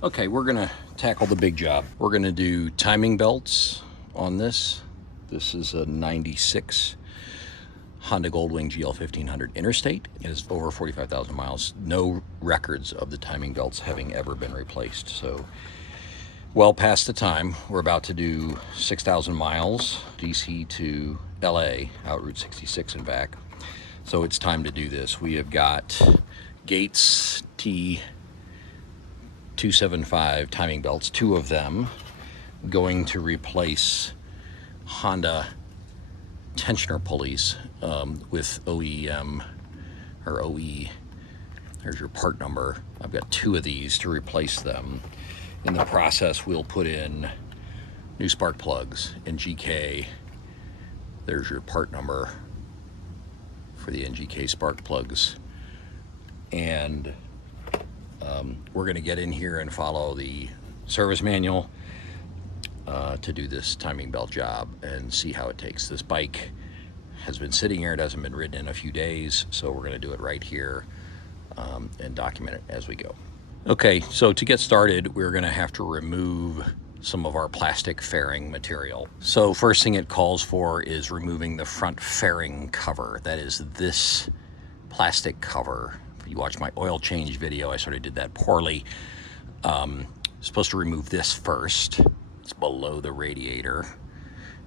Okay, we're gonna tackle the big job. We're gonna do timing belts on this. This is a 96 Honda Goldwing GL1500 Interstate. It is over 45,000 miles. No records of the timing belts having ever been replaced. So well past the time. We're about to do 6,000 miles DC to LA, out Route 66 and back. So it's time to do this. We have got Gates T275 timing belts, 2 of them, going to replace Honda tensioner pulleys with OEM or OE. There's your part number. I've got 2 of these to replace them. In the process, we'll put in new spark plugs, NGK. There's your part number for the NGK spark plugs. And we're going to get in here and follow the service manual to do this timing belt job and see how it takes. This bike has been sitting here. It hasn't been ridden in a few days, so we're going to do it right here and document it as we go. Okay, so to get started, we're going to have to remove some of our plastic fairing material. So first thing it calls for is removing the front fairing cover. That is this plastic cover. If you watch my oil change video, I sort of did that poorly. Supposed to remove this first. It's below the radiator.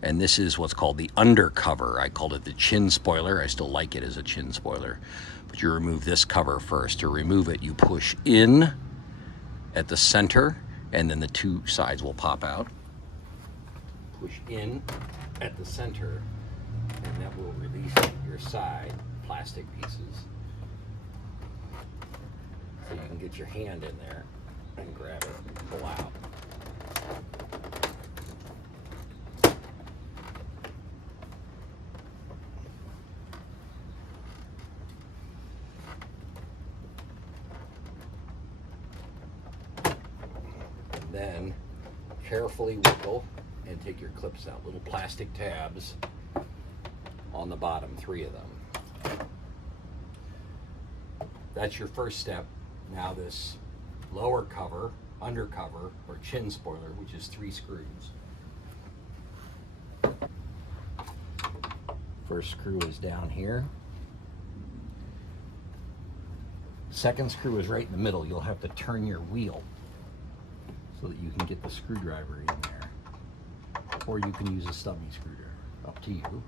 And this is what's called the undercover. I called it the chin spoiler. I still like it as a chin spoiler. But you remove this cover first. To remove it, you push in at the center, and then the 2 sides will pop out. Push in at the center, and that will release your side plastic pieces. So you can get your hand in there and grab it and pull out. And then carefully wiggle and take your clips out. Little plastic tabs on the bottom, 3 of them. That's your first step. Now this lower cover, undercover, or chin spoiler, which is 3 screws. First screw is down here. Second screw is right in the middle. You'll have to turn your wheel so that you can get the screwdriver in there. Or you can use a stubby screwdriver, up to you.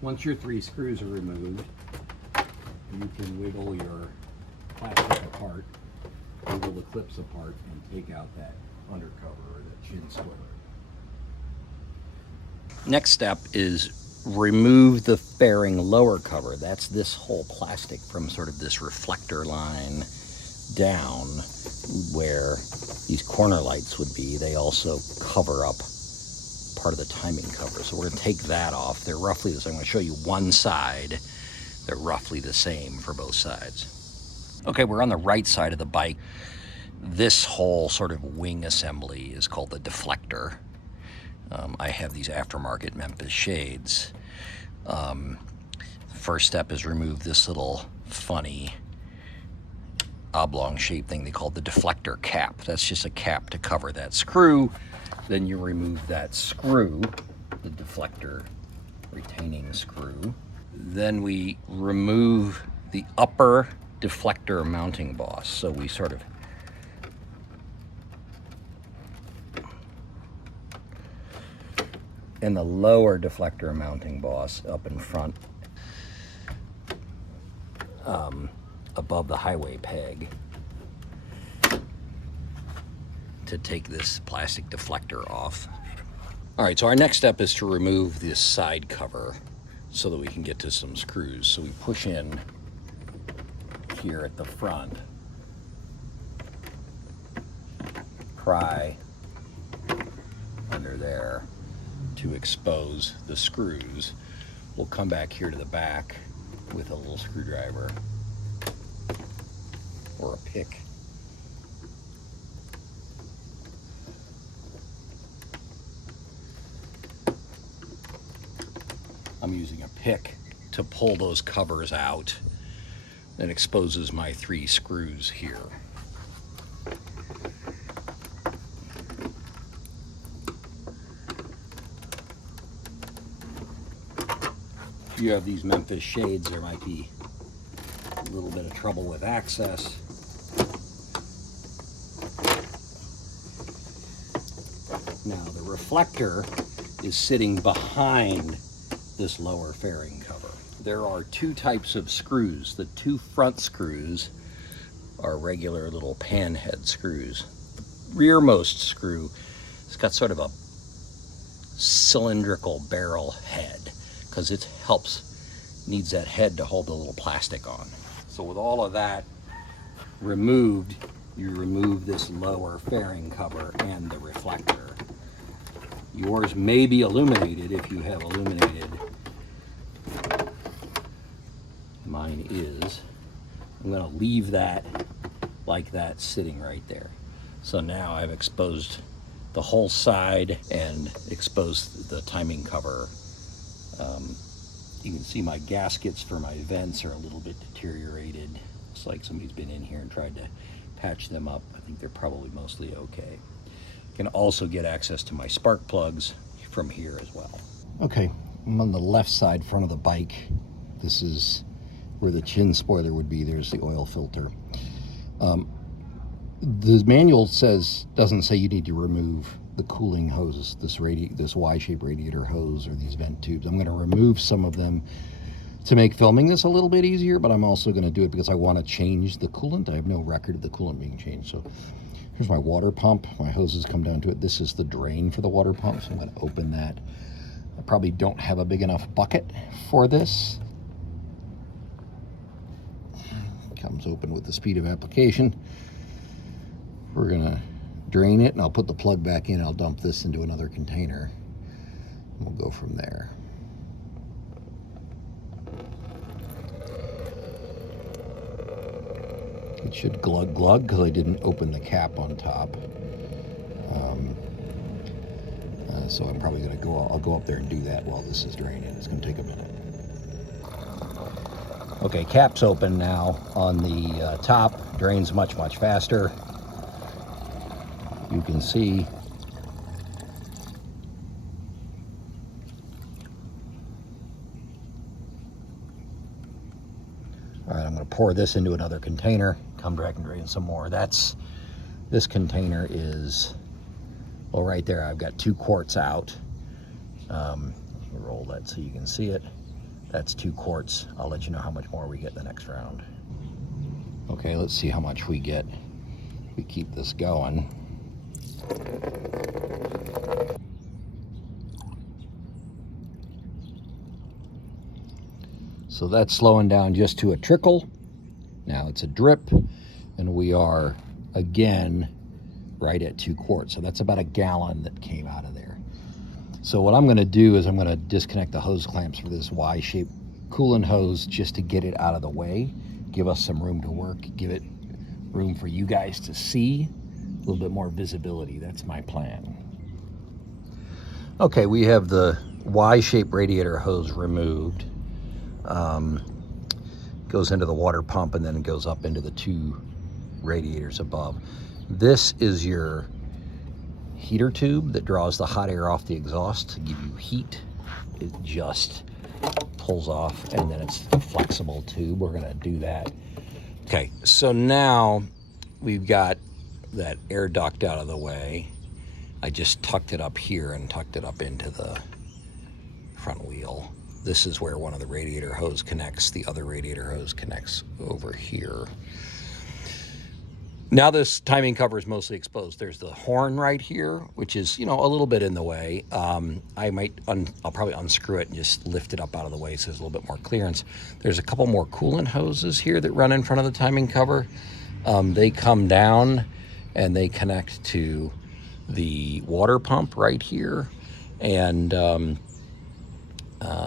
Once your 3 screws are removed, you can wiggle your plastic apart, wiggle the clips apart, and take out that undercover or that chin spoiler. Next step is remove the fairing lower cover. That's this whole plastic from sort of this reflector line down where these corner lights would be. They also cover up part of the timing cover. So we're going to take that off. They're roughly the same. I'm going to show you one side. They're roughly the same for both sides. Okay, we're on the right side of the bike. This whole sort of wing assembly is called the deflector. I have these aftermarket Memphis shades. The first step is remove this little funny oblong shaped thing they call the deflector cap. That's just a cap to cover that screw. Then you remove that screw, the deflector retaining screw. Then we remove the upper deflector mounting boss. So we sort of and the lower deflector mounting boss up in front above the highway peg to take this plastic deflector off. All right, so our next step is to remove this side cover so that we can get to some screws. So we push in here at the front, pry under there to expose the screws. We'll come back here to the back with a little screwdriver or a pick. I'm using a pick to pull those covers out. That exposes my 3 screws here. If you have these Memphis shades, there might be a little bit of trouble with access. Now the reflector is sitting behind this lower fairing cover. There are 2 types of screws. The 2 front screws are regular little pan head screws. The rearmost screw has got sort of a cylindrical barrel head because it needs that head to hold the little plastic on. So with all of that removed, you remove this lower fairing cover and the reflector. Yours may be illuminated if you have illuminated. Mine is. I'm going to leave that like that sitting right there. So now I've exposed the whole side and exposed the timing cover. You can see my gaskets for my vents are a little bit deteriorated. It's like somebody's been in here and tried to patch them up. I think they're probably mostly okay. Can also get access to my spark plugs from here as well. Okay, I'm on the left side front of the bike. This is where the chin spoiler would be. There's the oil filter. The manual doesn't say you need to remove the cooling hoses, this Y-shaped radiator hose or these vent tubes. I'm going to remove some of them to make filming this a little bit easier, but I'm also going to do it because I want to change the coolant. I have no record of the coolant being changed. So here's my water pump. My hoses come down to it. This is the drain for the water pump, so I'm going to open that. I probably don't have a big enough bucket for this. It comes open with the speed of application. We're going to drain it, and I'll put the plug back in. I'll dump this into another container. We'll go from there. It should glug because I didn't open the cap on top. So I'm probably going to I'll go up there and do that while this is draining. It's going to take a minute. Okay, cap's open now on the top. Drains much faster. You can see all right, I'm going to pour this into another container. Come back and drain some more. This container is, well, right there I've got 2 quarts out. Roll that so you can see it. That's 2 quarts. I'll let you know how much more we get the next round. Okay, let's see how much we get. We keep this going. So that's slowing down just to a trickle. Now it's a drip, and we are again right at 2 quarts. So that's about a gallon that came out of there. So what I'm going to do is I'm going to disconnect the hose clamps for this Y-shaped coolant hose just to get it out of the way, give us some room to work, give it room for you guys to see, a little bit more visibility. That's my plan. Okay, we have the Y-shaped radiator hose removed. Goes into the water pump and then it goes up into the 2 radiators above. This is your heater tube that draws the hot air off the exhaust to give you heat. It just pulls off, and then it's a flexible tube. We're going to do that. Okay, so now we've got that air duct out of the way. I just tucked it up here and tucked it up into the front wheel. This is where one of the radiator hose connects. The other radiator hose connects over here. Now this timing cover is mostly exposed. There's the horn right here, which is, you know, a little bit in the way. I'll probably unscrew it and just lift it up out of the way so there's a little bit more clearance. There's a couple more coolant hoses here that run in front of the timing cover. They come down and they connect to the water pump right here. And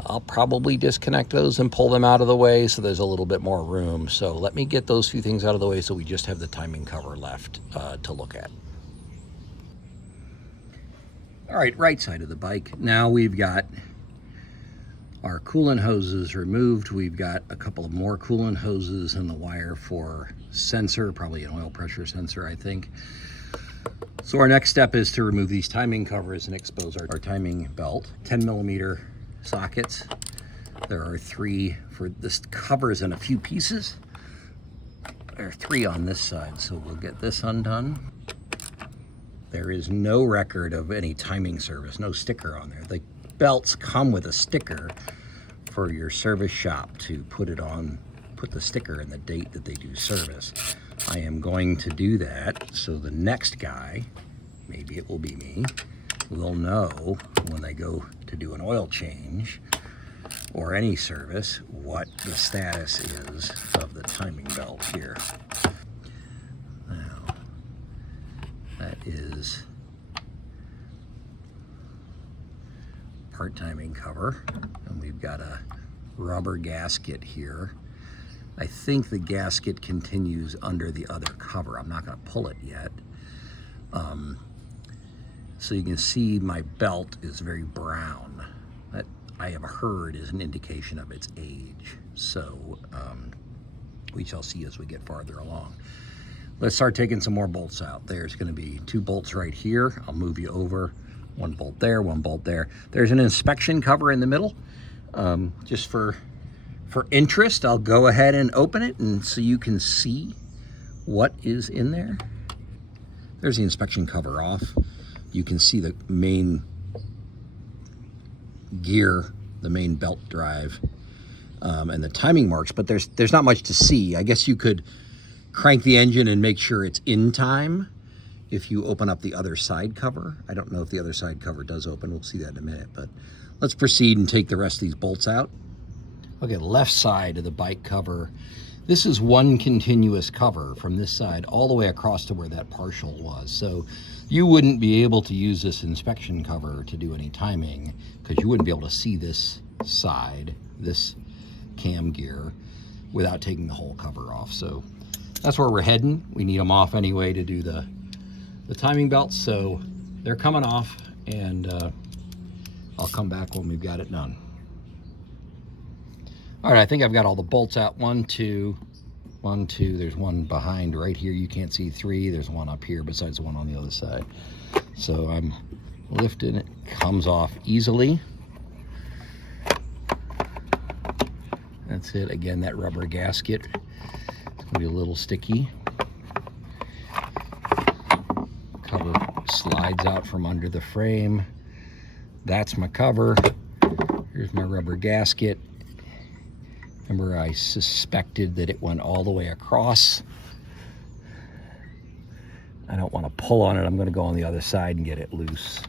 I'll probably disconnect those and pull them out of the way so there's a little bit more room. So let me get those few things out of the way so we just have the timing cover left to look at. All right, right side of the bike. Now we've got Our coolant hose is removed. We've got a couple of more coolant hoses in the wire for sensor, probably an oil pressure sensor, I think. So our next step is to remove these timing covers and expose our timing belt. 10mm sockets. There are 3 for this covers in a few pieces. There are 3 on this side, so we'll get this undone. There is no record of any timing service, no sticker on there. The belts come with a sticker for your service shop to put it on, put the sticker and the date that they do service. I am going to do that so the next guy, maybe it will be me, will know when they go to do an oil change or any service what the status is of the timing belt here. Now, that is part timing cover, and we've got a rubber gasket here. I think the gasket continues under the other cover. I'm not going to pull it yet. So you can see my belt is very brown. That I have heard is an indication of its age. So we shall see as we get farther along. Let's start taking some more bolts out. There's going to be 2 bolts right here. I'll move you over. 1 bolt there, 1 bolt there. There's an inspection cover in the middle. Just for interest, I'll go ahead and open it and so you can see what is in there. There's the inspection cover off. You can see the main gear, the main belt drive, and the timing marks, but there's not much to see. I guess you could crank the engine and make sure it's in time if you open up the other side cover. I don't know if the other side cover does open. We'll see that in a minute, but let's proceed and take the rest of these bolts out. Okay, left side of the bike cover. This is one continuous cover from this side all the way across to where that partial was. So you wouldn't be able to use this inspection cover to do any timing because you wouldn't be able to see this side, this cam gear, without taking the whole cover off. So that's where we're heading. We need them off anyway to do the timing belts. So they're coming off, and I'll come back when we've got it done. All right, I think I've got all the bolts out. 1, 2, 1, 2. There's 1 behind right here. You can't see 3. There's 1 up here besides the 1 on the other side. So I'm lifting it. Comes off easily. That's it. Again, that rubber gasket. It's going to be a little sticky. Cover slides out from under the frame. That's my cover. Here's my rubber gasket. Remember, I suspected that it went all the way across. I don't want to pull on it. I'm going to go on the other side and get it loose.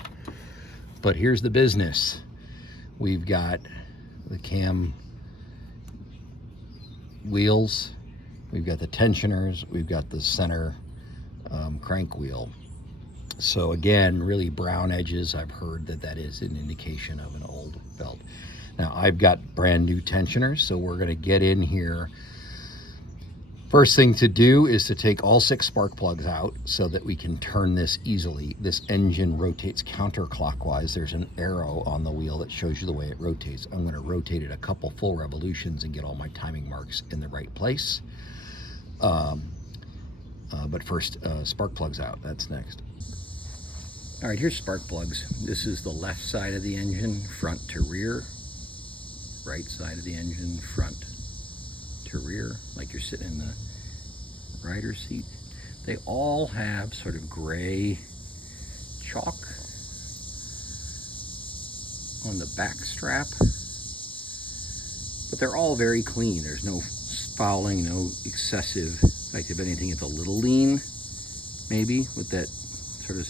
But here's the business. We've got the cam wheels. We've got the tensioners. We've got the center crank wheel. So again, really brown edges. I've heard that is an indication of an old belt. Now I've got brand new tensioners, so we're going to get in here. First thing to do is to take all 6 spark plugs out so that we can turn this easily. This engine rotates counterclockwise. There's an arrow on the wheel that shows you the way it rotates. I'm going to rotate it a couple full revolutions and get all my timing marks in the right place. But first, spark plugs out. That's next. All right, here's spark plugs. This is the left side of the engine, front to rear. Right side of the engine, front to rear, like you're sitting in the rider's seat. They all have sort of gray chalk on the back strap, but they're all very clean. There's no fouling, no excessive. In fact, if anything, it's a little lean, maybe, with that sort of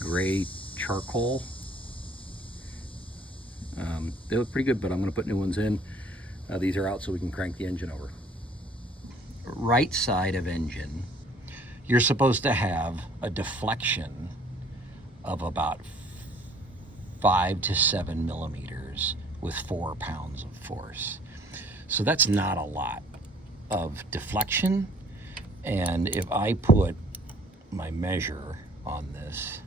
gray charcoal. They look pretty good, but I'm going to put new ones in. These are out so we can crank the engine over. Right side of engine, you're supposed to have a deflection of about 5 to 7 millimeters with 4 pounds of force. So that's not a lot of deflection. And if I put my measure on this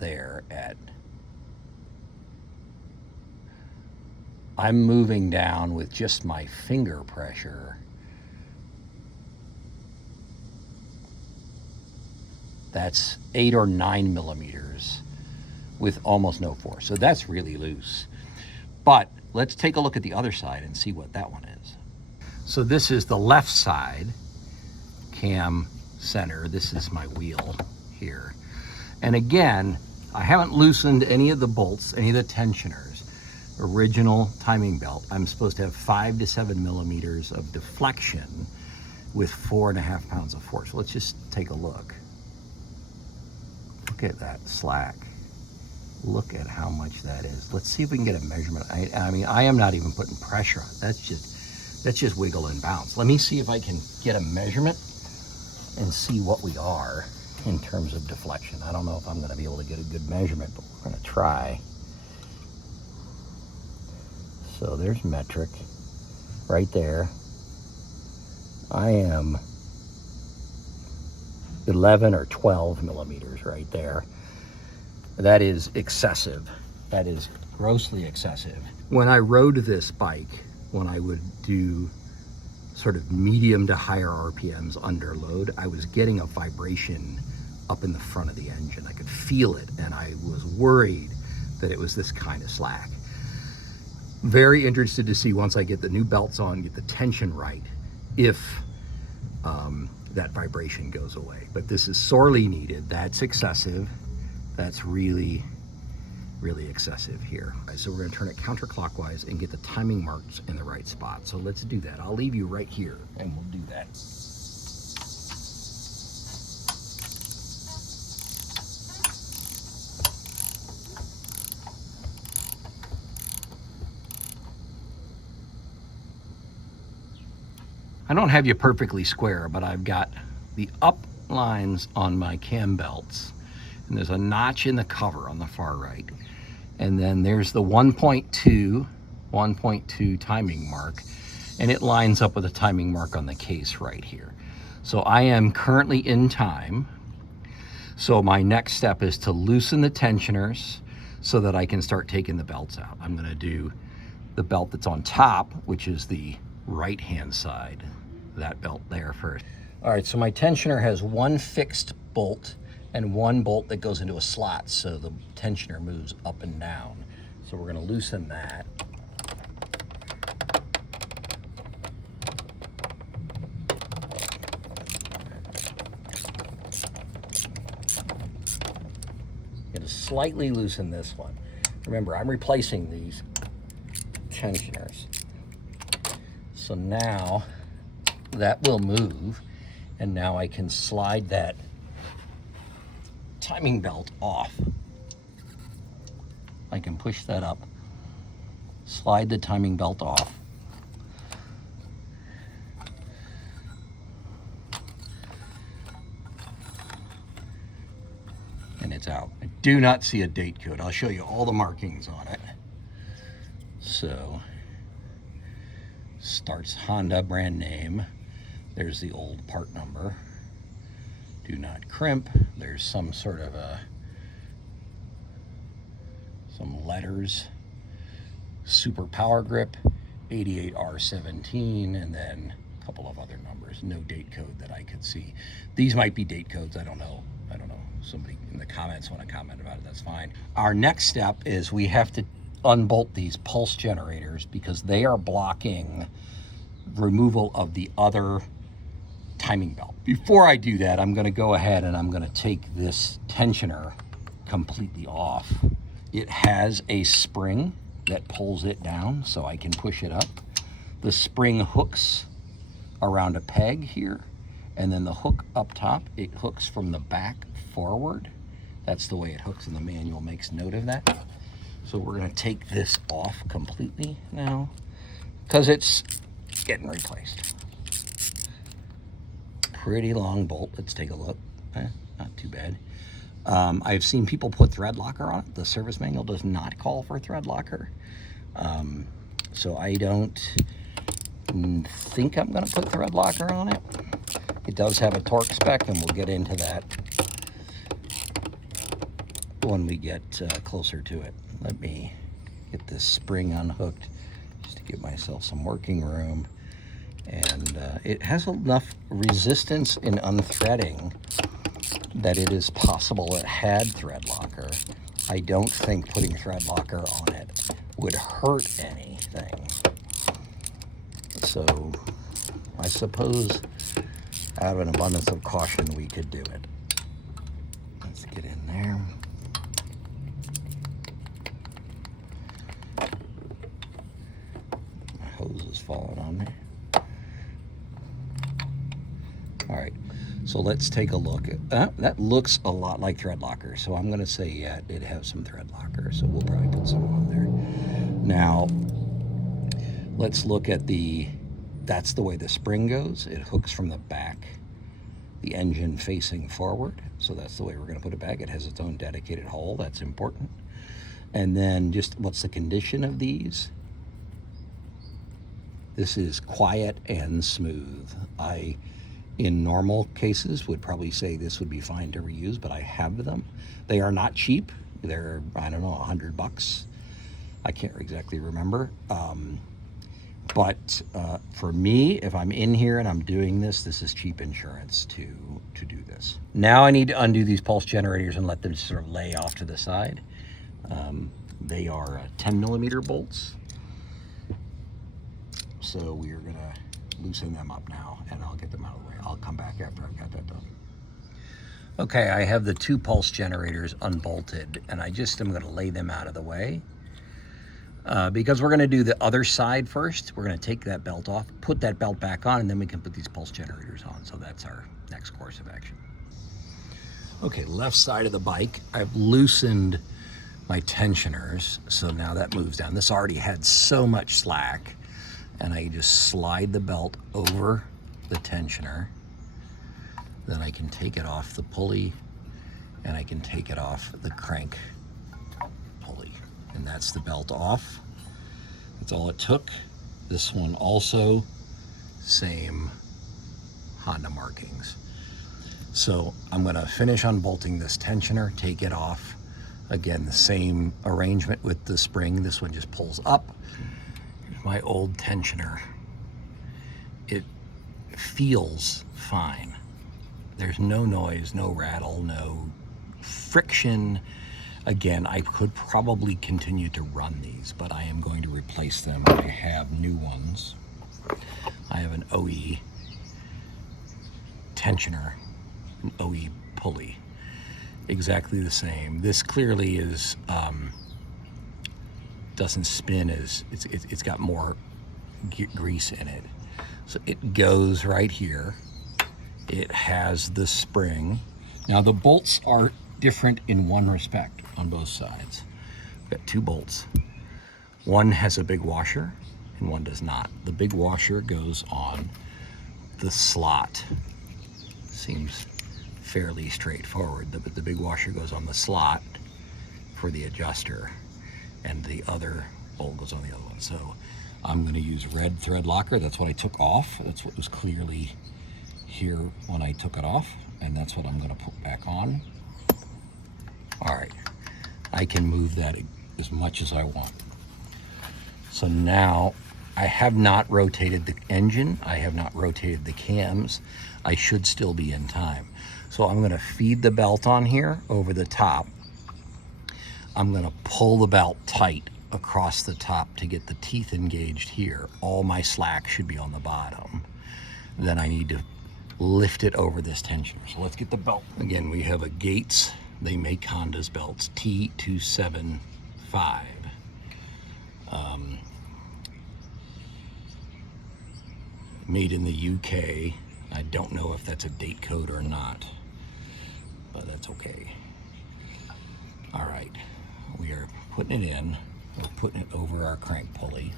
there at I'm moving down with just my finger pressure. That's 8 or 9 millimeters with almost no force. So that's really loose. But let's take a look at the other side and see what that one is. So this is the left side cam center. This is my wheel here. And again, I haven't loosened any of the bolts, any of the tensioners. Original timing belt, I'm supposed to have 5 to 7 millimeters of deflection with 4.5 pounds of force. Let's just take a look. Look at that slack. Look at how much that is. Let's see if we can get a measurement. I mean, I am not even putting pressure on. That's just wiggle and bounce. Let me see if I can get a measurement and see what we are in terms of deflection. I don't know if I'm going to be able to get a good measurement, but we're going to try. So there's metric right there. I am 11 or 12 millimeters right there. That is excessive. That is grossly excessive. When I rode this bike, when I would do sort of medium to higher RPMs under load, I was getting a vibration up in the front of the engine. I could feel it, and I was worried that it was this kind of slack. Very interested to see, once I get the new belts on, get the tension right, if that vibration goes away. But this is sorely needed. That's excessive. That's really, really excessive here. So we're going to turn it counterclockwise and get the timing marks in the right spot. So let's do that. I'll leave you right here and we'll do that. I don't have you perfectly square, but I've got the up lines on my cam belts, and there's a notch in the cover on the far right. And then there's the 1.2 timing mark, and it lines up with a timing mark on the case right here. So I am currently in time. So my next step is to loosen the tensioners so that I can start taking the belts out. I'm gonna do the belt that's on top, which is the right-hand side, that belt there first. All right, so my tensioner has one fixed bolt and one bolt that goes into a slot, so the tensioner moves up and down. So we're gonna loosen that. Gonna slightly loosen this one. Remember, I'm replacing these tensioners. So now that will move, and now I can slide that timing belt off. I can push that up, slide the timing belt off. And it's out. I do not see a date code. I'll show you all the markings on it. So, starts Honda brand name. There's the old part number. Do not crimp. There's some sort of some letters. Super power grip, 88R17, and then a couple of other numbers. No date code that I could see. These might be date codes. I don't know. Somebody in the comments want to comment about it. That's fine. Our next step is we have to unbolt these pulse generators because they are blocking removal of the other timing belt. Before I do that, I'm going to go ahead and I'm going to take this tensioner completely off. It has a spring that pulls it down so I can push it up. The spring hooks around a peg here, and then the hook up top, it hooks from the back forward. That's the way it hooks, and the manual makes note of that. So we're going to take this off completely now because it's getting replaced. Pretty long bolt. Let's take a look. Not too bad. I've seen people put thread locker on it. The service manual does not call for thread locker. So I don't think I'm going to put thread locker on it. It does have a torque spec, and we'll get into that when we get closer to it. Let me get this spring unhooked give myself some working room. And it has enough resistance in unthreading that it is possible it had thread locker. I don't think putting thread locker on it would hurt anything. So I suppose out of an abundance of caution, we could do it. Let's get in there. My hose is falling on me. All right, so let's take a look. That looks a lot like thread locker, so I'm gonna say, yeah, it did have some thread locker, so we'll probably put some on there. Now, let's look at that's the way the spring goes. It hooks from the back, the engine facing forward, so that's the way we're gonna put it back. It has its own dedicated hole, that's important. And then just what's the condition of these? This is quiet and smooth. In normal cases, would probably say this would be fine to reuse, but I have them. They are not cheap. They're, I don't know, $100. I can't exactly remember. But for me, if I'm in here and I'm doing this, this is cheap insurance to do this. Now I need to undo these pulse generators and let them sort of lay off to the side. They are 10mm bolts. So we are gonna loosen them up now and I'll get them out of the way. I'll come back after I've got that done. Okay, I have the 2 pulse generators unbolted and I just am gonna lay them out of the way. Because we're gonna do the other side first. We're gonna take that belt off, put that belt back on, and then we can put these pulse generators on. So that's our next course of action. Okay, left side of the bike, I've loosened my tensioners. So now that moves down. This already had so much slack. And I just slide the belt over the tensioner. Then I can take it off the pulley and I can take it off the crank pulley. And that's the belt off. That's all it took. This one also, same Honda markings. So I'm gonna finish unbolting this tensioner, take it off. Again, the same arrangement with the spring. This one just pulls up. My old tensioner, it feels fine. There's no noise, no rattle, no friction. Again, I could probably continue to run these, but I am going to replace them. I have new ones. I have an OE tensioner, an OE pulley, exactly the same. This clearly is doesn't spin as it's got more grease in it. So it goes right here. It has the spring. Now the bolts are different in one respect on both sides. I've got 2 bolts. One has a big washer and one does not. The big washer goes on the slot. Seems fairly straightforward, but the big washer goes on the slot for the adjuster, and the other bolt goes on the other one. So I'm going to use red thread locker. That's what I took off. That's what was clearly here when I took it off, and that's what I'm going to put back on. All right, I can move that as much as I want. So now I have not rotated the engine. I have not rotated the cams. I should still be in time. So I'm going to feed the belt on here over the top. I'm going to pull the belt tight across the top to get the teeth engaged here. All my slack should be on the bottom. Then I need to lift it over this tensioner. So let's get the belt. Again, we have a Gates, they make Honda's belts, T275. Made in the UK. I don't know if that's a date code or not, but that's okay. All right. We are putting it in, we're putting it over our crank pulley.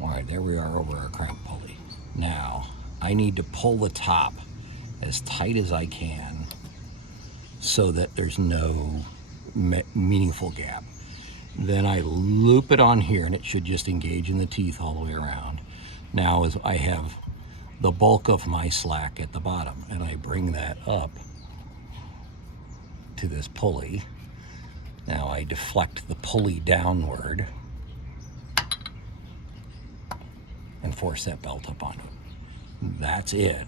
All right, there we are over our crank pulley. Now, I need to pull the top as tight as I can so that there's no meaningful gap. Then I loop it on here and it should just engage in the teeth all the way around. Now, as I have the bulk of my slack at the bottom and I bring that up to this pulley, Now I deflect the pulley downward and force that belt up onto it. That's it.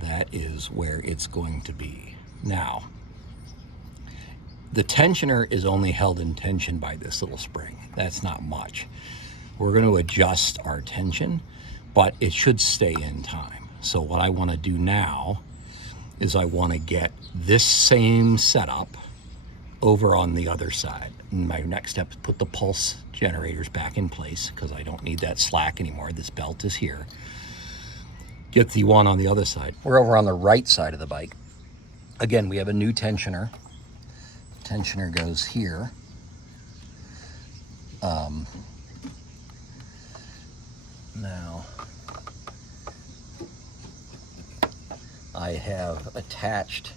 That is where it's going to be. Now, the tensioner is only held in tension by this little spring. That's not much. We're going to adjust our tension, but it should stay in time. So what I want to do now is I want to get this same setup over on the other side. And my next step is put the pulse generators back in place because I don't need that slack anymore. This belt is here. Get the one on the other side. We're over on the right side of the bike. Again, we have a new tensioner. Tensioner goes here. Now, I have attached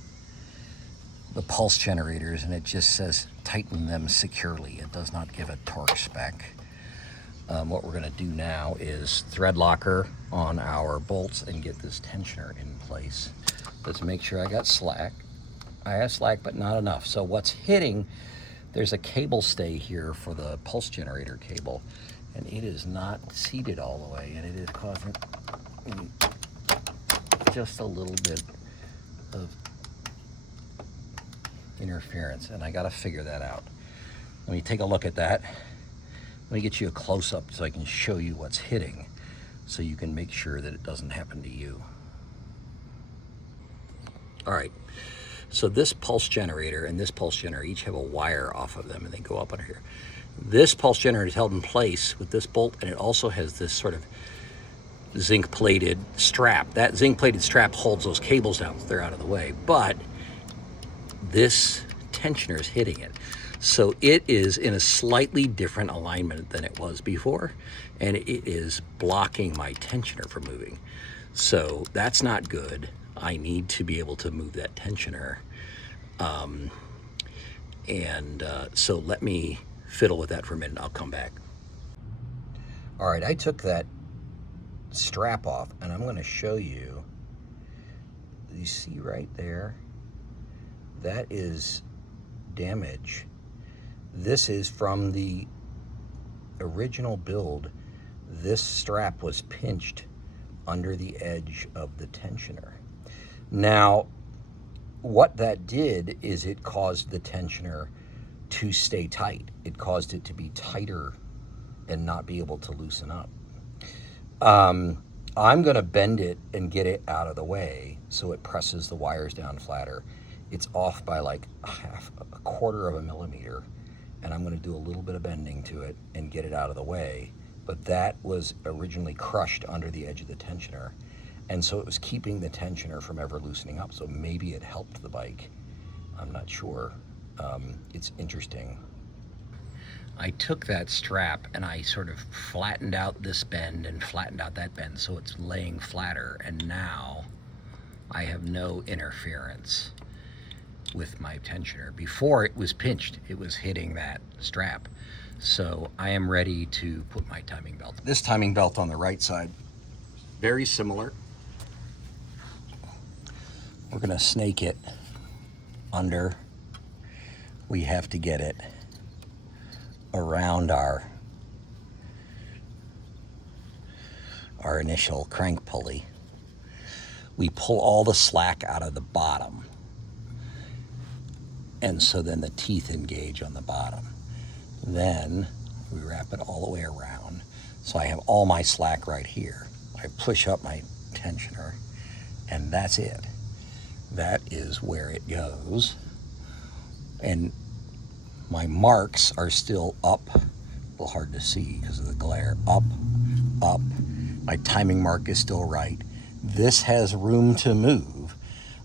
the pulse generators, and it just says tighten them securely. It does not give a torque spec. What we're going to do now is thread locker on our bolts and get this tensioner in place. Let's make sure I got slack. I have slack, but not enough. So what's hitting, there's a cable stay here for the pulse generator cable, and it is not seated all the way, and it is causing just a little bit of interference, and I got to figure that out. Let me take a look at that. Let me get you a close-up so I can show you what's hitting, so you can make sure that it doesn't happen to you. All right, so this pulse generator and this pulse generator each have a wire off of them, and they go up under here. This pulse generator is held in place with this bolt, and it also has this sort of zinc-plated strap. That zinc-plated strap holds those cables down so they're out of the way, but this tensioner is hitting it. So it is in a slightly different alignment than it was before, and it is blocking my tensioner from moving. So that's not good. I need to be able to move that tensioner. So let me fiddle with that for a minute. I'll come back. All right, I took that strap off, and I'm going to show you. You see right there? That is damage. This is from the original build. This strap was pinched under the edge of the tensioner. Now, what that did is it caused the tensioner to stay tight. It caused it to be tighter and not be able to loosen up. I'm going to bend it and get it out of the way so it presses the wires down flatter. It's off by like a quarter of a millimeter, and I'm going to do a little bit of bending to it and get it out of the way. But that was originally crushed under the edge of the tensioner, and so it was keeping the tensioner from ever loosening up. So maybe it helped the bike. I'm not sure. It's interesting. I took that strap and I sort of flattened out this bend and flattened out that bend so it's laying flatter, and now I have no interference with my tensioner. Before it was pinched, it was hitting that strap. So I am ready to put my timing belt. This timing belt on the right side, very similar. We're gonna snake it under. We have to get it around our initial crank pulley. We pull all the slack out of the bottom, and so then the teeth engage on the bottom. Then we wrap it all the way around. So I have all my slack right here. I push up my tensioner, and that's it. That is where it goes. And my marks are still up. A little hard to see because of the glare. Up, up. My timing mark is still right. This has room to move.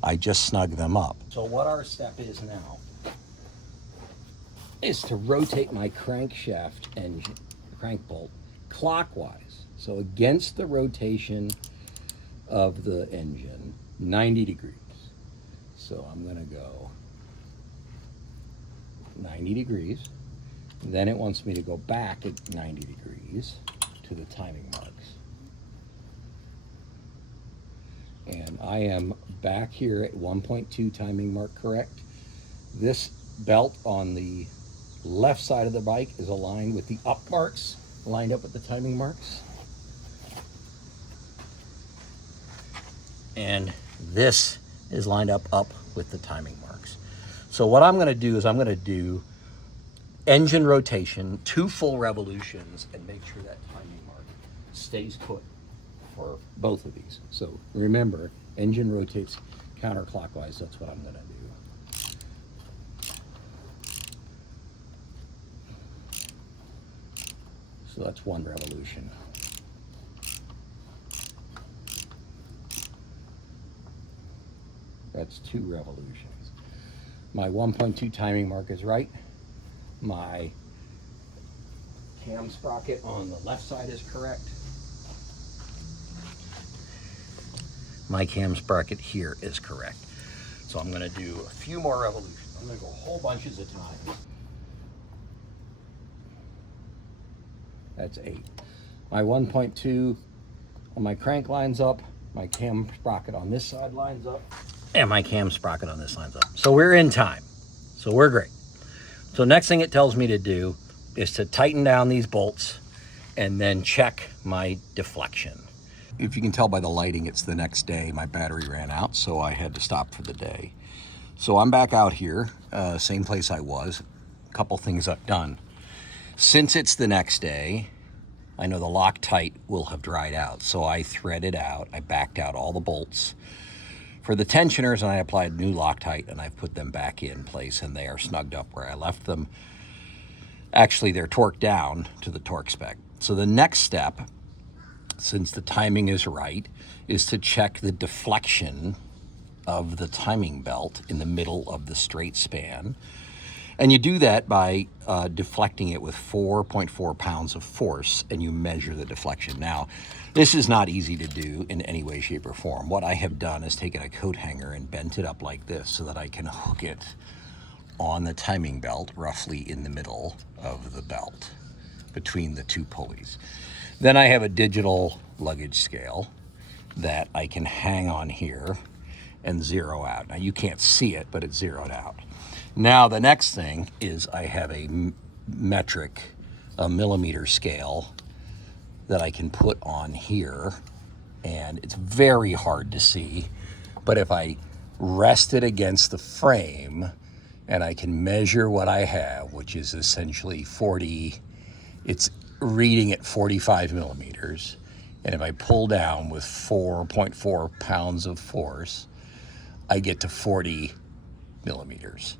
I just snug them up. So what our step is now is to rotate my crankshaft engine, crank bolt, clockwise. So against the rotation of the engine, 90 degrees. So I'm gonna go 90 degrees. Then it wants me to go back at 90 degrees to the timing marks. And I am back here at 1.2 timing mark correct. This belt on the left side of the bike is aligned with the up marks, lined up with the timing marks. And this is lined up with the timing marks. So what I'm gonna do is I'm gonna do engine rotation, 2 full revolutions, and make sure that timing mark stays put for both of these. So remember, engine rotates counterclockwise. That's what I'm gonna do. So that's 1 revolution. That's 2 revolutions. My 1.2 timing mark is right. My cam sprocket on the left side is correct. My cam sprocket here is correct. So I'm gonna do a few more revolutions. I'm gonna go whole bunches of times. That's 8. My 1.2 on my crank lines up. My cam sprocket on this side lines up. And my cam sprocket on this lines up. So we're in time. So we're great. So next thing it tells me to do is to tighten down these bolts and then check my deflection. If you can tell by the lighting, it's the next day. My battery ran out, so I had to stop for the day. So I'm back out here, same place I was. A couple things I've done. Since it's the next day, I know the Loctite will have dried out. So I threaded out, I backed out all the bolts for the tensioners, and I applied new Loctite, and I've put them back in place, and they are snugged up where I left them. Actually, they're torqued down to the torque spec. So the next step, since the timing is right, is to check the deflection of the timing belt in the middle of the straight span. And you do that by deflecting it with 4.4 pounds of force, and you measure the deflection. Now, this is not easy to do in any way, shape, or form. What I have done is taken a coat hanger and bent it up like this so that I can hook it on the timing belt, roughly in the middle of the belt, between the 2 pulleys. Then I have a digital luggage scale that I can hang on here and zero out. Now you can't see it, but it's zeroed out. Now the next thing is I have a millimeter scale that I can put on here, and it's very hard to see, but if I rest it against the frame and I can measure what I have, which is essentially 40, it's reading at 45 millimeters. And if I pull down with 4.4 pounds of force, I get to 40 millimeters.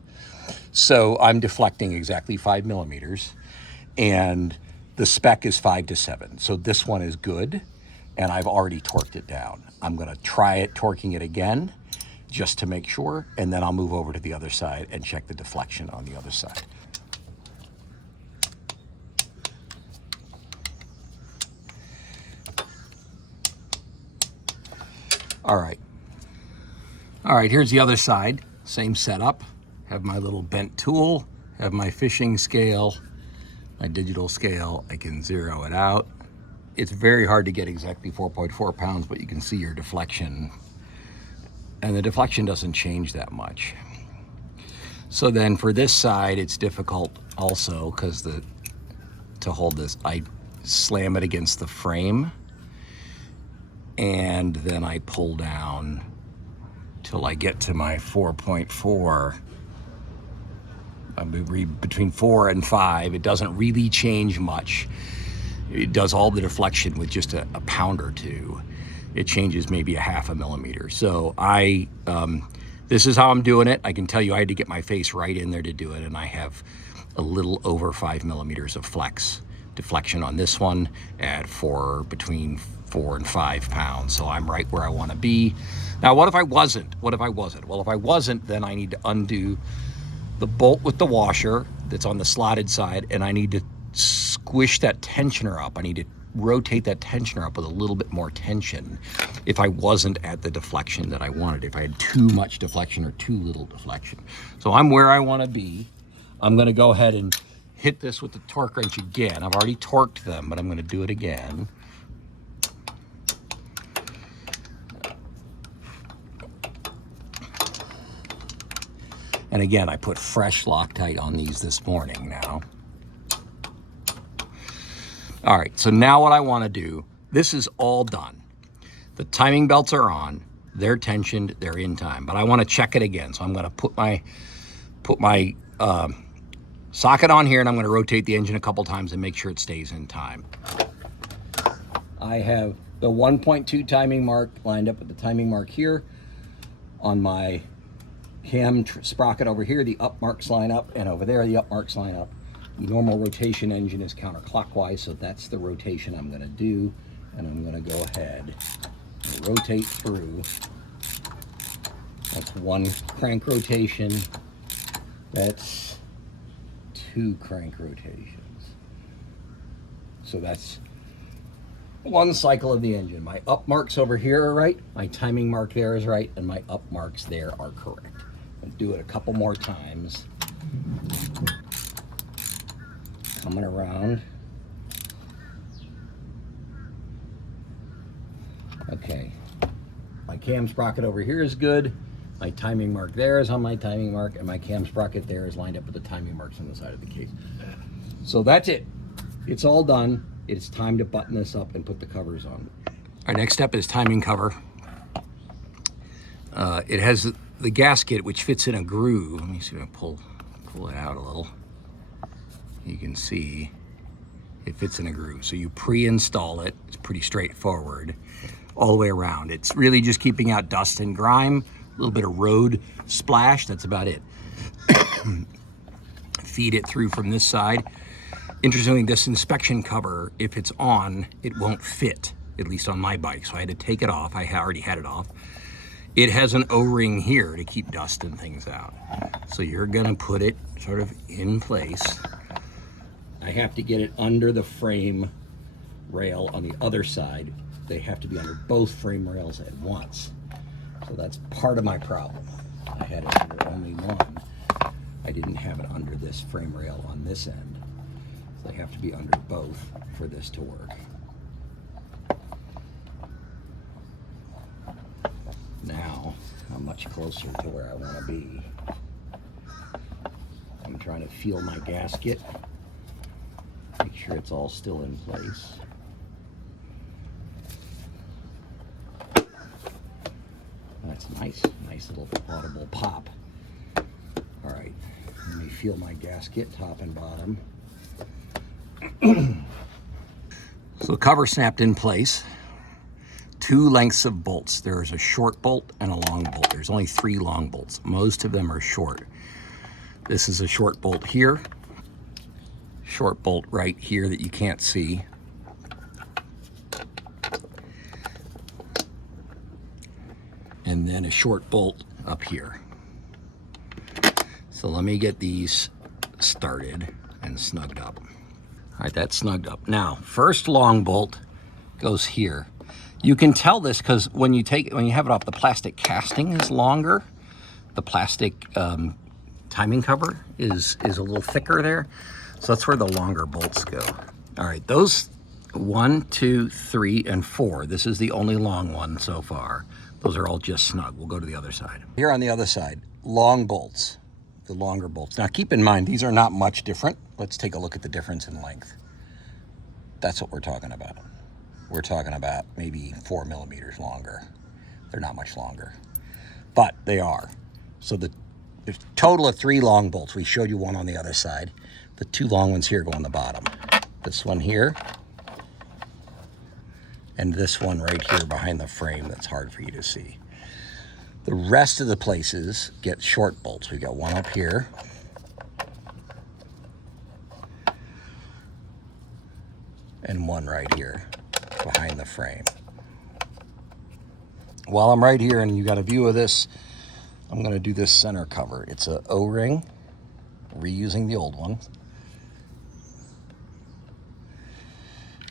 So I'm deflecting exactly 5 millimeters, and the spec is 5 to 7. So this one is good, and I've already torqued it down. I'm gonna try it, torquing it again, just to make sure, and then I'll move over to the other side and check the deflection on the other side. All right, here's the other side, same setup. Have my little bent tool, have my fishing scale, my digital scale. I can zero it out. It's very hard to get exactly 4.4 pounds, but you can see your deflection, and the deflection doesn't change that much. So then for this side, it's difficult also because to hold this, I slam it against the frame, and then I pull down till I get to my 4.4. Between 4 and 5, it doesn't really change much. It does all the deflection with just a pound or 2. It changes maybe a half a millimeter. So this is how I'm doing it. I can tell you I had to get my face right in there to do it, and I have a little over 5 millimeters of deflection on this one at between 4 and 5 pounds. So I'm right where I want to be. Now, what if I wasn't? Well, if I wasn't, then I need to undo the bolt with the washer that's on the slotted side, and I need to squish that tensioner up. I need to rotate that tensioner up with a little bit more tension if I wasn't at the deflection that I wanted, if I had too much deflection or too little deflection. So I'm where I want to be. I'm going to go ahead and hit this with the torque wrench again. I've already torqued them, but I'm going to do it again. And again, I put fresh Loctite on these this morning now. All right, so now what I want to do, this is all done. The timing belts are on, they're tensioned, they're in time, but I want to check it again. So I'm going to put my socket on here, and I'm going to rotate the engine a couple times and make sure it stays in time. I have the 1.2 timing mark lined up with the timing mark here. On my cam sprocket over here, the up marks line up, and over there, the up marks line up. The normal rotation engine is counterclockwise, so that's the rotation I'm going to do. And I'm going to go ahead and rotate through. That's one crank rotation. That's two crank rotations. So that's one cycle of the engine. My up marks over here are right, my timing mark there is right, and my up marks there are correct. I'll do it a couple more times. Coming around. Okay, my cam sprocket over here is good. My timing mark there is on my timing mark, and my cam sprocket there is lined up with the timing marks on the side of the case. So that's it. It's all done. It's time to button this up and put the covers on. Our next step is timing cover. It has the gasket, which fits in a groove. Let me see if I pull it out a little. You can see it fits in a groove. So you pre-install it. It's pretty straightforward all the way around. It's really just keeping out dust and grime, a little bit of road splash. That's about it. Feed it through from this side. Interestingly, this inspection cover, if it's on, it won't fit, at least on my bike. So I had to take it off. I already had it off. It has an O-ring here to keep dust and things out. So you're gonna put it sort of in place. I have to get it under the frame rail on the other side. They have to be under both frame rails at once. So that's part of my problem. I had it under only one. I didn't have it under this frame rail on this end. So they have to be under both for this to work. Now, I'm much closer to where I want to be. I'm trying to feel my gasket. Make sure it's all still in place. That's nice little audible pop. All right, let me feel my gasket, top and bottom. So the cover snapped in place. Two lengths of bolts. There's a short bolt and a long bolt. There's only 3 long bolts. Most of them are short. This is a short bolt here. Short bolt right here that you can't see. And then a short bolt up here. So let me get these started and snugged up. All right, that's snugged up. Now, first long bolt goes here. You can tell this because when you have it off, the plastic casting is longer. The plastic timing cover is a little thicker there. So that's where the longer bolts go. All right, those 1, 2, 3, and 4. This is the only long one so far. Those are all just snug. We'll go to the other side. Here on the other side, long bolts, the longer bolts. Now keep in mind, these are not much different. Let's take a look at the difference in length. That's what we're talking about. We're talking about maybe 4 millimeters longer. They're not much longer, but they are. So there's a total of 3 long bolts. We showed you one on the other side. The 2 long ones here go on the bottom. This one here, and this one right here behind the frame that's hard for you to see. The rest of the places get short bolts. We got one up here. And one right here behind the frame. While I'm right here and you got a view of this, I'm gonna do this center cover. It's a O-ring, reusing the old one.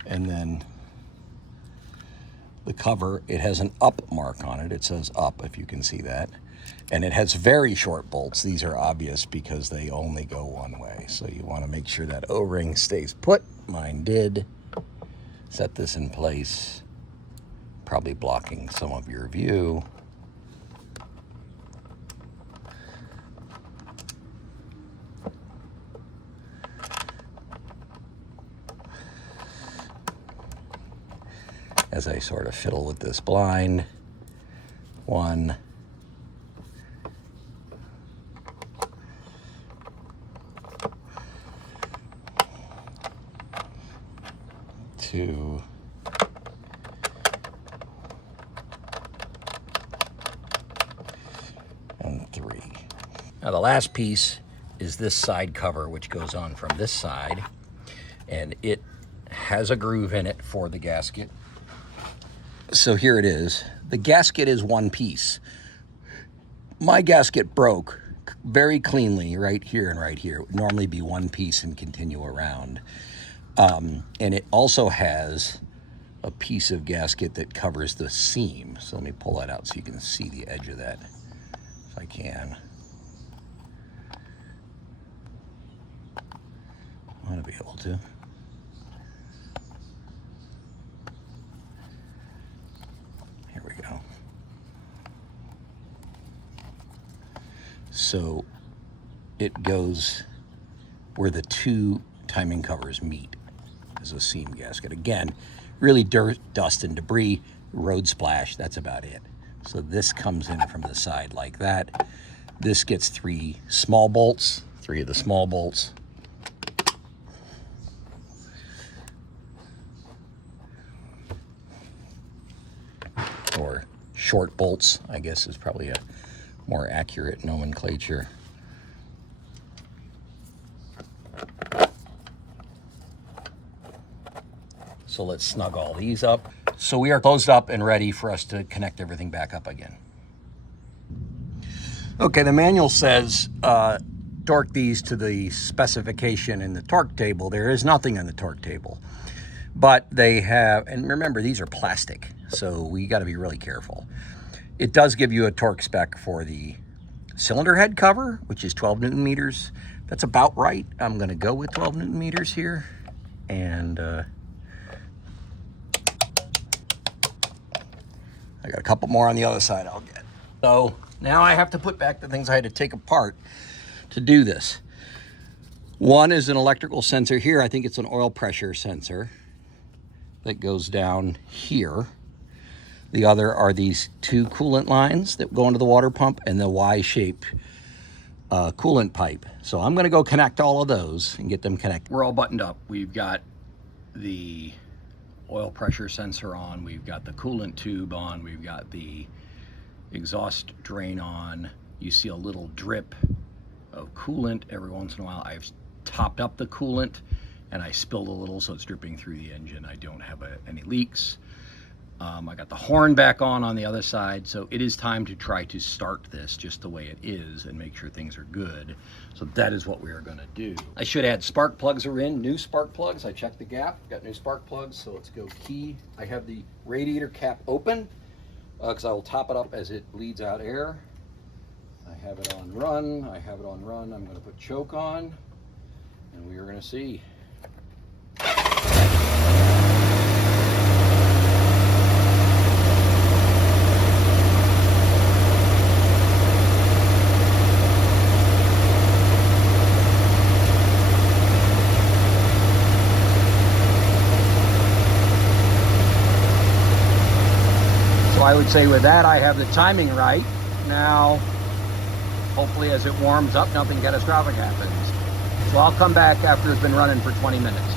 And then the cover, it has an up mark on it. It says up, if you can see that. And it has very short bolts. These are obvious because they only go one way. So you want to make sure that O-ring stays put. Mine did. Set this in place. Probably blocking some of your view. as I sort of fiddle with this blind. 1, 2, and 3. Now the last piece is this side cover, which goes on from this side, and it has a groove in it for the gasket. So here it is. The gasket is one piece. My gasket broke very cleanly right here and right here. It would normally be one piece and continue around. And it also has a piece of gasket that covers the seam. So let me pull that out so you can see the edge of that, if I can. I want to be able to. Here we go. So it goes where the two timing covers meet as a seam gasket. Again, really dirt, dust, and debris, road splash, that's about it. So this comes in from the side like that. This gets 3 small bolts, 3 of the small bolts. Or short bolts, I guess is probably a more accurate nomenclature. So let's snug all these up. So we are closed up and ready for us to connect everything back up again. Okay, the manual says torque these to the specification in the torque table. There is nothing in the torque table, but they have, and remember, these are plastic, so we got to be really careful. It does give you a torque spec for the cylinder head cover, which is 12 Newton meters. That's about right. I'm going to go with 12 Newton meters here. And I got a couple more on the other side I'll get. So now I have to put back the things I had to take apart to do this. One is an electrical sensor here. I think it's an oil pressure sensor that goes down here. The other are these 2 coolant lines that go into the water pump and the Y-shaped coolant pipe. So I'm going to go connect all of those and get them connected. We're all buttoned up. We've got the oil pressure sensor on. We've got the coolant tube on. We've got the exhaust drain on. You see a little drip of coolant every once in a while. I've topped up the coolant and I spilled a little, so it's dripping through the engine. I don't have any leaks. I got the horn back on the other side, so it is time to try to start this just the way it is and make sure things are good. So that is what we are going to do. I should add spark plugs are in, new spark plugs. I checked the gap, got new spark plugs, so let's go key. I have the radiator cap open because I will top it up as it bleeds out air. I have it on run. I have it on run. I'm going to put choke on, and we are going to see. I would say with that, I have the timing right. Now, hopefully as it warms up, nothing catastrophic happens. So I'll come back after it's been running for 20 minutes.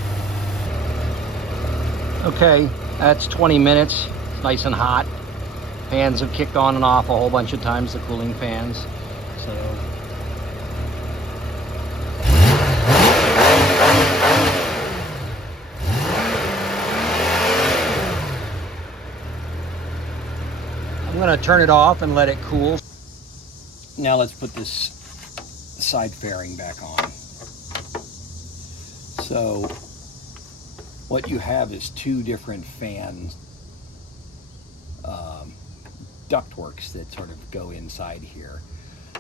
Okay, that's 20 minutes. It's nice and hot. Fans have kicked on and off a whole bunch of times, the cooling fans. So I'm going to turn it off and let it cool. Now let's put this side fairing back on. So what you have is 2 different fan ductworks that sort of go inside here,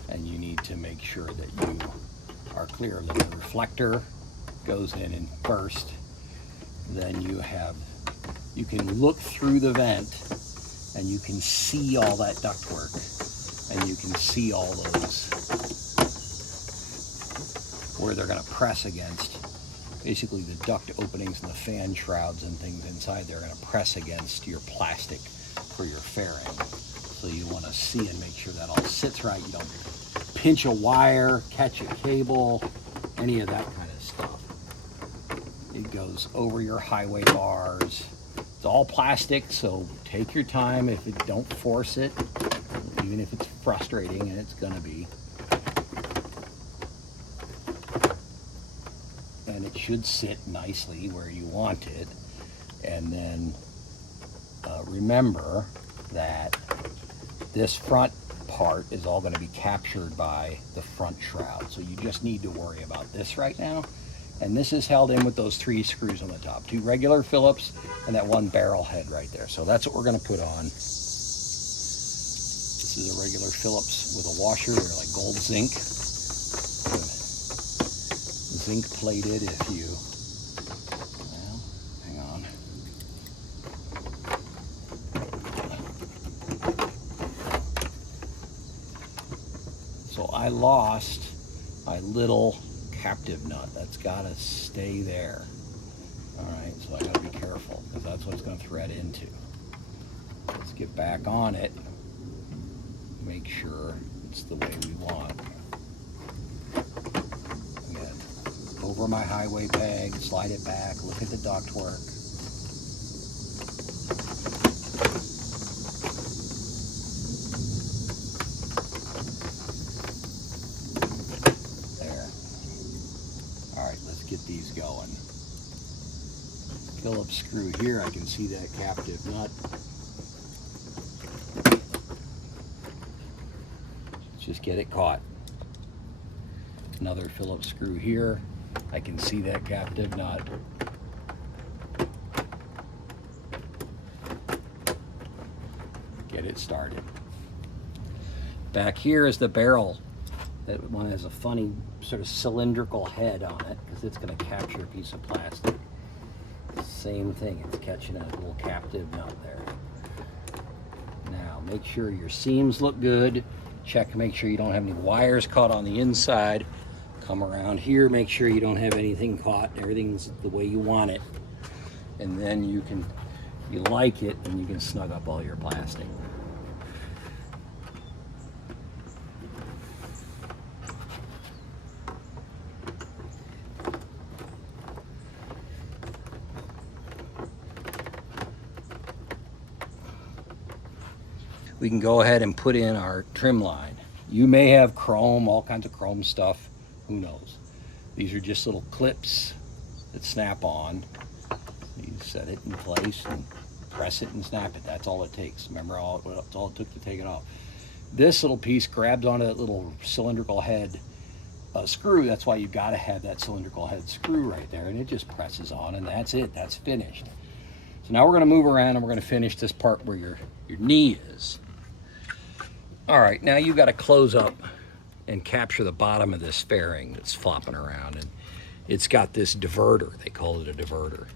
and you need to make sure that you are clear that the reflector goes in first. Then you can look through the vent and you can see all that ductwork, and you can see all those where they're going to press against. basically the duct openings and the fan shrouds and things inside, they're going to press against your plastic for your fairing. So you want to see and make sure that all sits right. You don't pinch a wire, catch a cable, any of that kind of stuff. It goes over your highway bars. It's all plastic, so take your time. If it don't force it, even if it's frustrating, and it's going to be. And it should sit nicely where you want it. And then remember that this front part is all going to be captured by the front shroud. So you just need to worry about this right now. And this is held in with those 3 screws on the top. 2 regular Phillips and that 1 barrel head right there. So that's what we're going to put on. This is a regular Phillips with a washer. They're like gold zinc. Zinc plated if you, well, hang on. So I lost my little captive nut. That's gotta stay there. All right, so I gotta be careful because that's what it's gonna thread into. Let's get back on it. Make sure it's the way we want. Over my highway peg, slide it back, look at the ductwork. There. All right, let's get these going. Phillips screw here, I can see that captive nut. Let's just get it caught. Another Phillips screw here. I can see that captive nut. Get it started. Back here is the barrel. That one has a funny sort of cylindrical head on it because it's going to capture a piece of plastic. Same thing, it's catching a little captive nut there. Now make sure your seams look good. Check, make sure you don't have any wires caught on the inside. Come around here, make sure you don't have anything caught. Everything's the way you want it. And then you like it, and you can snug up all your plastic. We can go ahead and put in our trim line. You may have chrome, all kinds of chrome stuff. Who knows? These are just little clips that snap on. You set it in place and press it and snap it. That's all it takes. Remember, that's all it took to take it off. This little piece grabs onto that little cylindrical head screw. That's why you've got to have that cylindrical head screw right there, and it just presses on, and that's it. That's finished. So now we're going to move around, and we're going to finish this part where your knee is. All right, now you've got to close up and capture the bottom of this fairing that's flopping around, and it's got this diverter. They call it a diverter.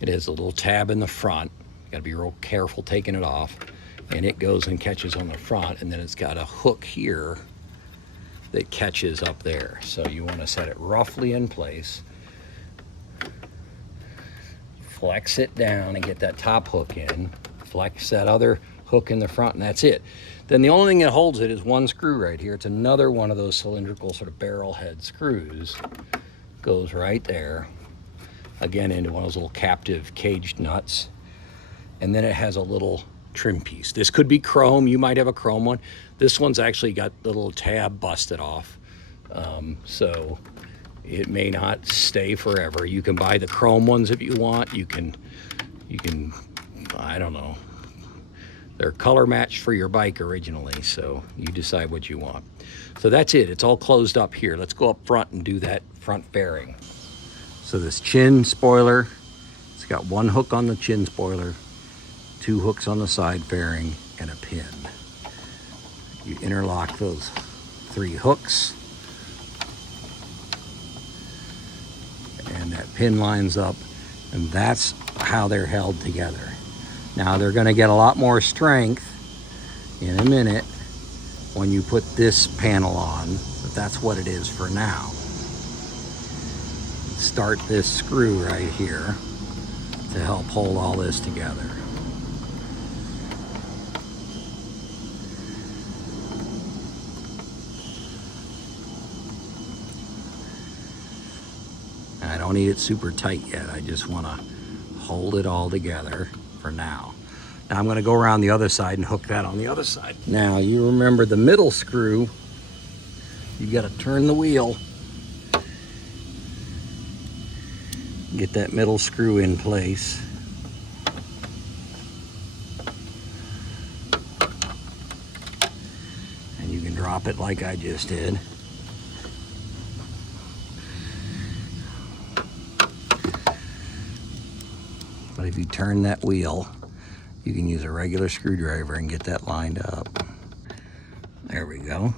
It has a little tab in the front. You got to be real careful taking it off, and it goes and catches on the front, and then it's got a hook here that catches up there. So you want to set it roughly in place, flex it down and get that top hook in, flex that other hook in the front, and that's it. Then the only thing that holds it is one screw right here. It's another one of those cylindrical sort of barrel head screws. Goes right there, again into one of those little captive caged nuts. And then it has a little trim piece. This could be chrome. You might have a chrome one. This one's actually got the little tab busted off. So it may not stay forever. You can buy the chrome ones if you want. You can, I don't know. They're color matched for your bike originally, so you decide what you want. So that's it. It's all closed up here. Let's go up front and do that front fairing. So this chin spoiler, it's got one hook on the chin spoiler, 2 hooks on the side fairing, and a pin. You interlock those 3 hooks, and that pin lines up, and that's how they're held together. Now they're going to get a lot more strength in a minute when you put this panel on, but that's what it is for now. start this screw right here to help hold all this together. I don't need it super tight yet. I just want to hold it all together for now. Now I'm going to go around the other side and hook that on the other side. Now you remember the middle screw, you got to turn the wheel, get that middle screw in place. And you can drop it like I just did. But if you turn that wheel, you can use a regular screwdriver and get that lined up. There we go.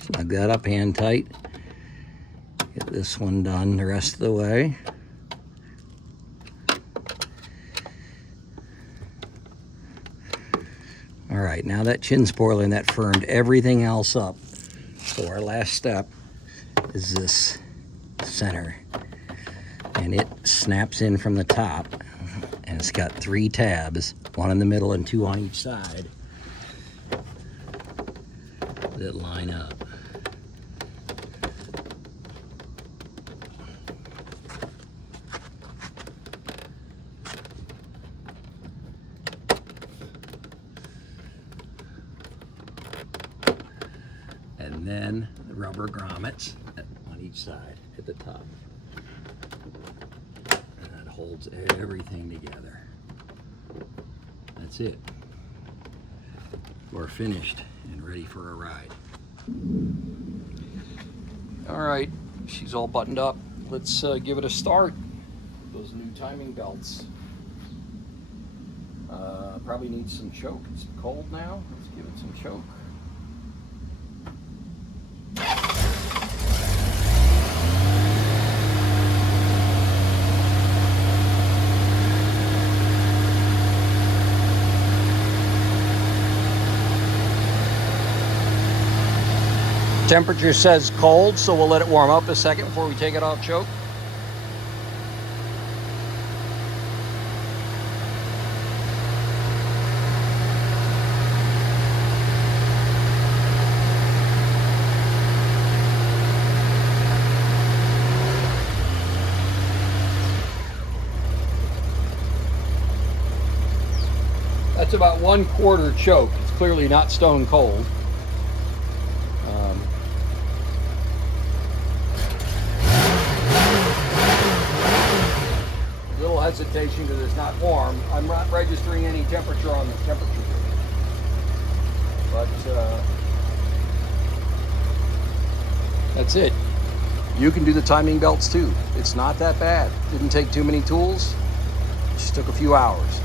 Snug that up hand tight. Get this one done the rest of the way. All right, now that chin spoiler and that firmed everything else up. So our last step is this center. And it snaps in from the top. And it's got 3 tabs, 1 in the middle and 2 on each side, that line up. And then the rubber grommets on each side at the top. And that holds everything together. That's it. We're finished and ready for a ride. All right, she's all buttoned up. Let's give it a start. Those new timing belts. Probably needs some choke. It's cold now. Let's give it some choke. Temperature says cold, so we'll let it warm up a second before we take it off choke. That's about 1/4 choke. It's clearly not stone cold. Hesitation because it's not warm. I'm not registering any temperature on the temperature gauge. But that's it. You can do the timing belts too. It's not that bad. Didn't take too many tools. Just took a few hours.